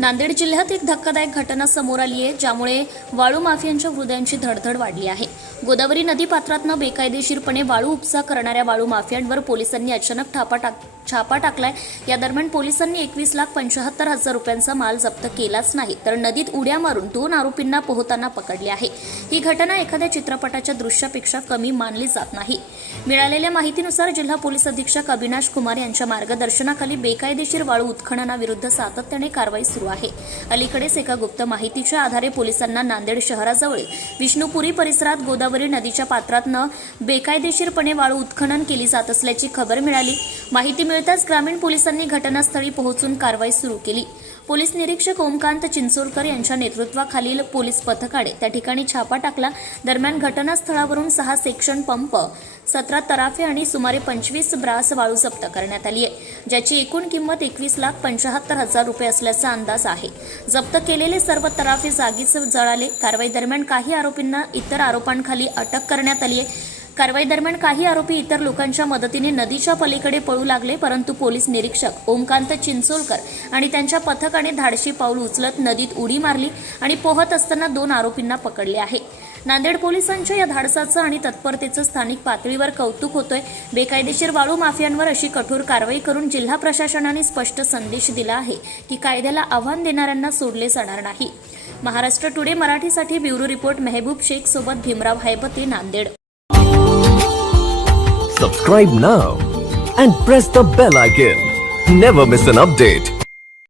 नांदेड जिल्ह्यात एक धक्कादायक घटना समोर आली आहे ज्यामुळे वाळू माफियांच्या हृदयांची धडधड वाढली आहे. गोदावरी नदी पात्रातनं बेकायदेशीरपणे वाळू उपसा करणाऱ्या वाळू माफियांवर पोलिसांनी अचानक ठापा टाक छापा टाकलाय. या दरम्यान पोलिसांनी एकवीस लाख पंचाहत्तर हजार रुपयांचा माल जप्त केलाच नाही तर नदीत उड्या मारून दोन आरोपींना पोहताना पकडले आहे. ही घटना एखाद्या चित्रपटाच्या दृश्यापेक्षा कमी मानली जात नाही. मिळालेल्या माहितीनुसार जिल्हा पोलीस अधीक्षक अविनाश कुमार यांच्या मार्गदर्शनाखाली बेकायदेशीर वाळू उत्खननाविरुद्ध सातत्याने कारवाई सुरू आहे. अलीकडेच एका गुप्त माहितीच्या आधारे पोलिसांना नांदेड शहराजवळ विष्णुपुरी परिसरात गोदावरी नदीच्या पात्रातनं बेकायदेशीरपणे वाळू उत्खनन केली जात असल्याची खबर मिळाली. माहिती मिळताच ग्रामीण पोलिसांनी घटनास्थळी पोहोचून कारवाई सुरू केली. पोलीस निरीक्षक ओमकांत चिंचोरकर यांच्या नेतृत्वाखालील पोलीस पथकाने त्या ठिकाणी छापा टाकला. दरम्यान घटनास्थळावरून सहा सेक्शन पंप सतरा तराफे आणि सुमारे पंचवीस ब्रास वाळू जप्त करण्यात आली आहे. ज्याची एकूण किंमत एकवीस लाख पंचाहत्तर हजार रुपये असल्याचा अंदाज आहे. जप्त केलेले सर्व तराफे जागीच जळाले. कारवाई दरम्यान काही आरोपींना इतर आरोपांखाली अटक करण्यात आली आहे कारवाई दरम्यान काही आरोपी इतर लोकांच्या मदतीने नदीच्या पलीकडे पळू लागले परंतु पोलीस निरीक्षक ओमकांत चिंचोलकर आणि त्यांच्या पथकाने धाडशी पाऊल उचलत नदीत उडी मारली आणि पोहत असताना दोन आरोपींना पकडले आहे. नांदेड पोलिसांच्या या धाडसाचं आणि तत्परतेचं स्थानिक पातळीवर कौतुक होतोय. बेकायदेशीर वाळू माफियांवर अशी कठोर कारवाई करून जिल्हा प्रशासनाने स्पष्ट संदेश दिला आहे की कायद्याला आव्हान देणाऱ्यांना सोडले जाणार नाही. महाराष्ट्र टुडे मराठीसाठी ब्युरो रिपोर्ट मेहबूब शेख सोबत Bhimrao Haipati Nanded. Subscribe now and press the bell icon never miss an update